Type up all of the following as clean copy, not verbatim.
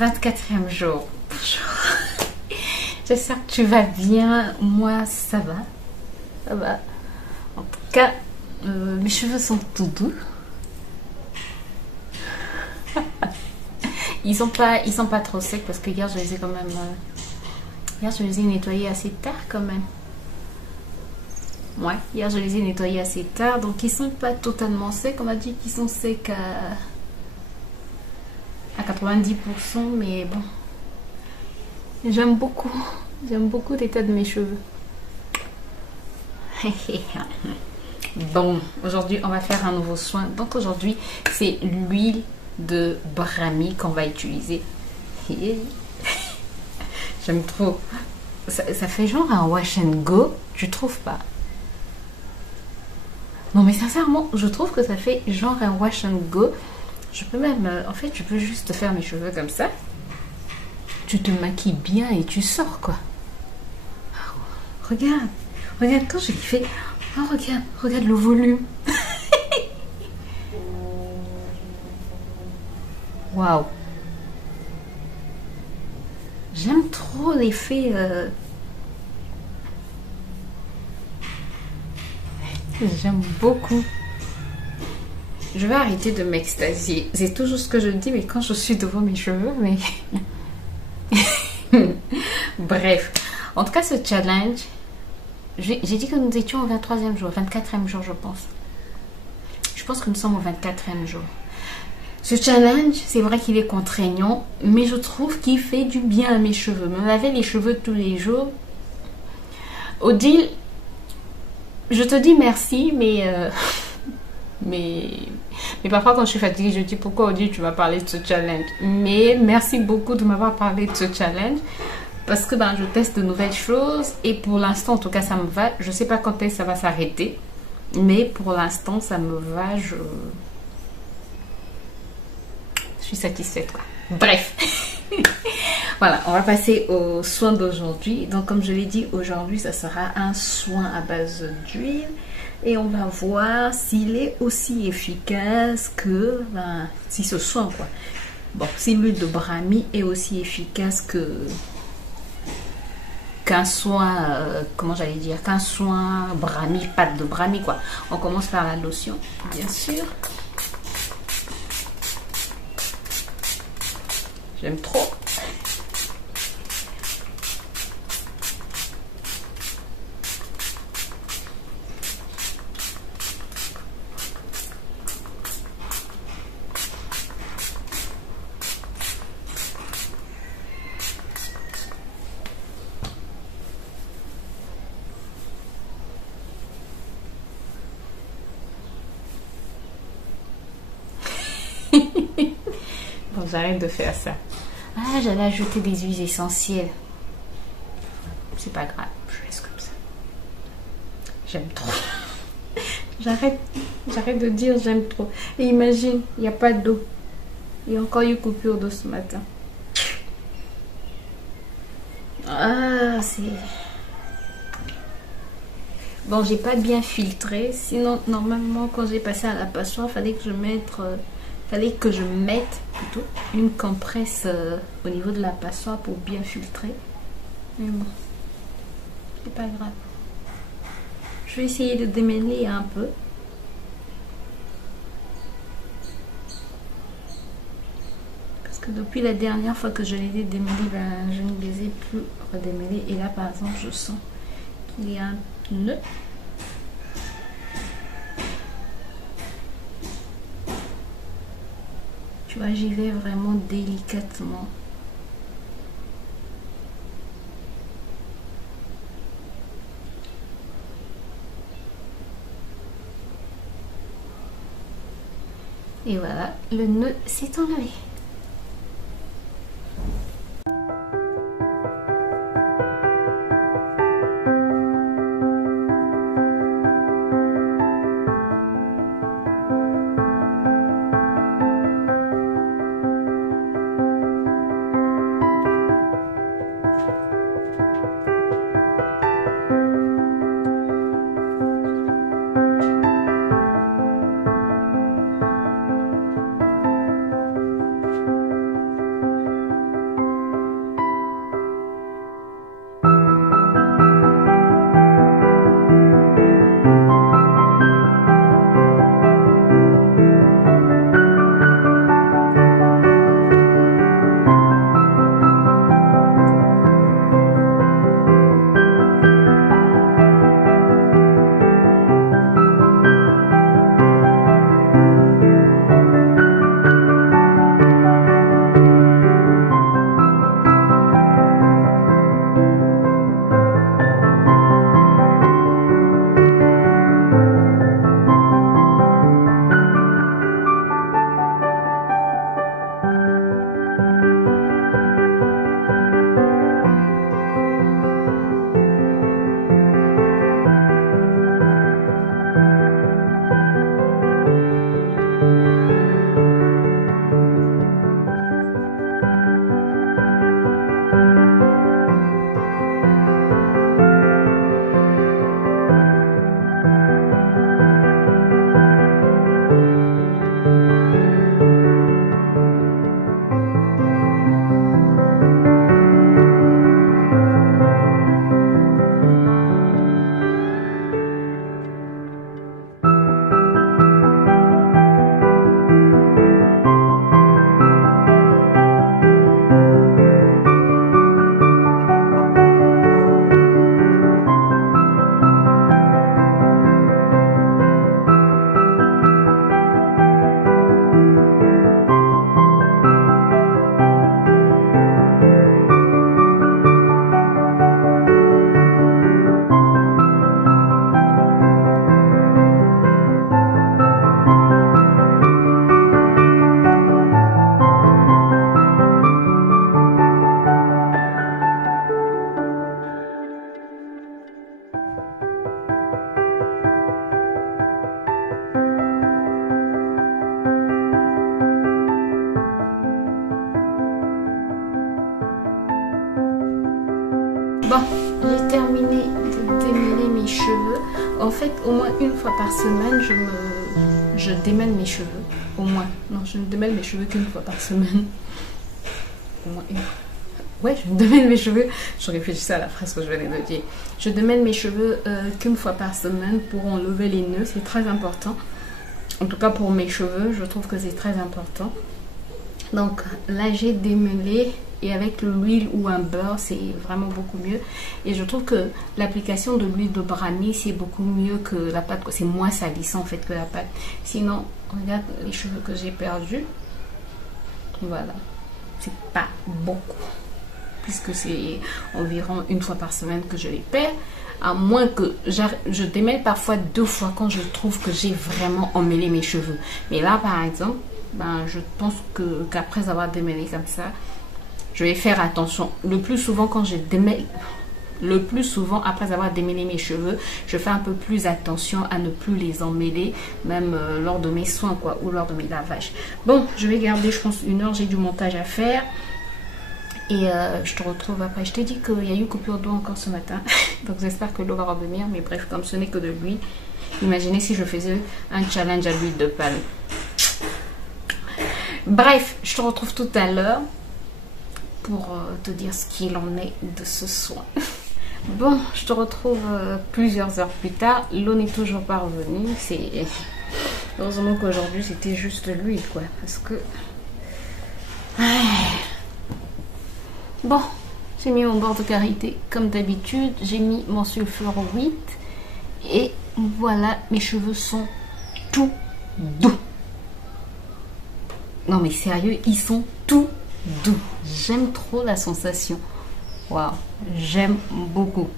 24e jour. Bonjour. J'espère que tu vas bien. Moi, ça va. Ça va. En tout cas, mes cheveux sont tout doux. Ils sont pas trop secs parce que hier, je les ai quand même... hier, je les ai nettoyés assez tard quand même. Ouais, hier, je les ai nettoyés assez tard. Donc, ils sont pas totalement secs. On m'a dit qu'ils sont secs à 90%, mais bon, j'aime beaucoup l'état de mes cheveux. Bon, aujourd'hui on va faire un nouveau soin. Donc aujourd'hui c'est l'huile de brami qu'on va utiliser. J'aime trop. Ça fait genre un wash and go, tu trouves pas? Non mais sincèrement, je trouve que ça fait genre un wash and go. Je peux même, en fait, tu peux juste faire mes cheveux comme ça. Tu te maquilles bien et tu sors, quoi. Oh, regarde quand je l'ai fait. Oh, regarde le volume. Waouh. J'aime trop l'effet. J'aime beaucoup. Je vais arrêter de m'extasier. C'est toujours ce que je dis, mais quand je suis devant mes cheveux, mais... Bref. En tout cas, ce challenge, j'ai dit que nous étions au 23e jour, 24e jour, je pense. Je pense que nous sommes au 24e jour. Ce challenge, c'est vrai qu'il est contraignant, mais je trouve qu'il fait du bien à mes cheveux. Me laver les cheveux tous les jours. Odile, je te dis merci, mais... Mais parfois quand je suis fatiguée, je dis pourquoi Odile tu m'as parlé de ce challenge. Mais merci beaucoup de m'avoir parlé de ce challenge. Parce que je teste de nouvelles choses. Et pour l'instant, en tout cas, ça me va. Je ne sais pas quand est-ce que ça va s'arrêter. Mais pour l'instant, ça me va. Je suis satisfaite, quoi. Bref. Voilà, on va passer au soin d'aujourd'hui. Donc comme je l'ai dit, aujourd'hui, ça sera un soin à base d'huile. Et on va voir s'il est aussi efficace que... si ce soin, quoi. Bon, si l'huile de brami est aussi efficace qu'un soin... comment j'allais dire? Qu'un soin brami, pâte de brami, quoi. On commence par la lotion, bien sûr. J'aime trop. Bon, j'arrête de faire ça. Ah, j'allais ajouter des huiles essentielles. C'est pas grave, je laisse comme ça. J'aime trop. J'arrête de dire j'aime trop. Et imagine, il n'y a pas d'eau. Il y a encore eu coupure d'eau ce matin. Ah, c'est... Bon, j'ai pas bien filtré. Sinon, normalement, quand j'ai passé à la passoire, fallait que je mette plutôt une compresse au niveau de la passoire pour bien filtrer. Mais bon, c'est pas grave. Je vais essayer de démêler un peu. Parce que depuis la dernière fois que je les ai démêlés, je ne les ai plus redémêlés. Et là, par exemple, je sens qu'il y a un nœud. Tu vois, j'y vais vraiment délicatement. Et voilà, le nœud s'est enlevé. Bon, j'ai terminé de démêler mes cheveux. En fait, au moins une fois par semaine, je démêle mes cheveux. Au moins. Non, je ne démêle mes cheveux qu'une fois par semaine. Au moins une fois. Ouais, je démêle mes cheveux. Je réfléchissais à la phrase que je venais de dire. Je démêle mes cheveux qu'une fois par semaine pour enlever les nœuds. C'est très important. En tout cas, pour mes cheveux, je trouve que c'est très important. Donc là, j'ai démêlé. Et avec l'huile ou un beurre, c'est vraiment beaucoup mieux. Et je trouve que l'application de l'huile de brani, c'est beaucoup mieux que la pâte. C'est moins salissant en fait que la pâte. Sinon, regarde les cheveux que j'ai perdus. Voilà. C'est pas beaucoup. Puisque c'est environ une fois par semaine que je les perds. À moins que je démêle parfois 2 fois quand je trouve que j'ai vraiment emmêlé mes cheveux. Mais là, par exemple, ben, je pense qu'après avoir démêlé comme ça, je vais faire attention. Le plus souvent quand je démêle, le plus souvent après avoir démêlé mes cheveux, je fais un peu plus attention à ne plus les emmêler, même lors de mes soins quoi, ou lors de mes lavages. Bon, je vais garder je pense 1 heure, j'ai du montage à faire. Et je te retrouve après. Je t'ai dit qu'il y a eu coupure d'eau encore ce matin. Donc j'espère que l'eau va revenir. Mais bref, comme ce n'est que de l'huile, imaginez si je faisais un challenge à l'huile de palme. Bref, je te retrouve tout à l'heure pour te dire ce qu'il en est de ce soin. Bon, je te retrouve plusieurs heures plus tard. L'eau n'est toujours pas revenue. C'est heureusement qu'aujourd'hui c'était juste l'huile quoi, parce que bon, j'ai mis mon beurre de karité comme d'habitude. J'ai mis mon sulfure 8 et voilà, mes cheveux sont tout doux. Non mais sérieux, ils sont tout doux. J'aime trop la sensation. Waouh, j'aime beaucoup.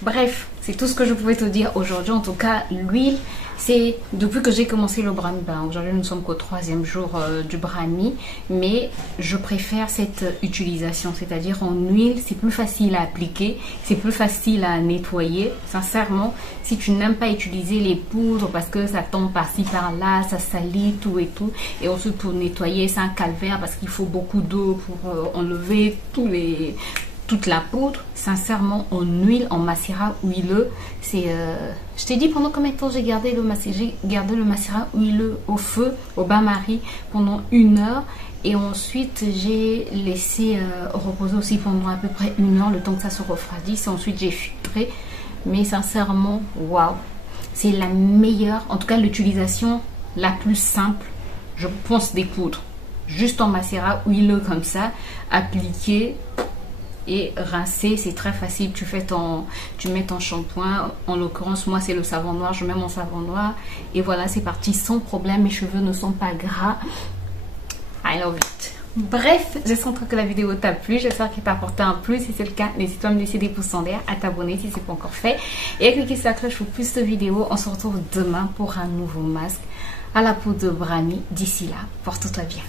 Bref, c'est tout ce que je pouvais te dire aujourd'hui. En tout cas, l'huile, c'est depuis que j'ai commencé le brani. Ben, aujourd'hui, nous ne sommes qu'au 3e jour du brani. Mais je préfère cette utilisation. C'est-à-dire en huile, c'est plus facile à appliquer. C'est plus facile à nettoyer. Sincèrement, si tu n'aimes pas utiliser les poudres parce que ça tombe par-ci par-là, ça salit tout et tout. Et ensuite, pour nettoyer, c'est un calvaire parce qu'il faut beaucoup d'eau pour enlever toute la poudre. Sincèrement, en huile, en macérat huileux, c'est je t'ai dit pendant combien de temps j'ai gardé le macérat huileux au feu, au bain-marie pendant 1 heure, et ensuite j'ai laissé reposer aussi pendant à peu près 1 heure, le temps que ça se refroidisse, et ensuite j'ai filtré. Mais sincèrement, waouh, c'est la meilleure, en tout cas l'utilisation la plus simple, je pense, des poudres. Juste en macérat huileux comme ça, appliqué et rincer, c'est très facile. Tu mets ton shampoing, en l'occurrence moi c'est le savon noir, je mets mon savon noir et voilà, c'est parti sans problème. Mes cheveux ne sont pas gras. I love it. Bref, j'espère que la vidéo t'a plu, j'espère qu'elle t'a apporté un plus. Si c'est le cas, n'hésite pas à me laisser des pouces en l'air, à t'abonner si ce n'est pas encore fait et à cliquer sur la cloche pour plus de vidéos. On se retrouve demain pour un nouveau masque à la peau de brani. D'ici là, porte-toi bien.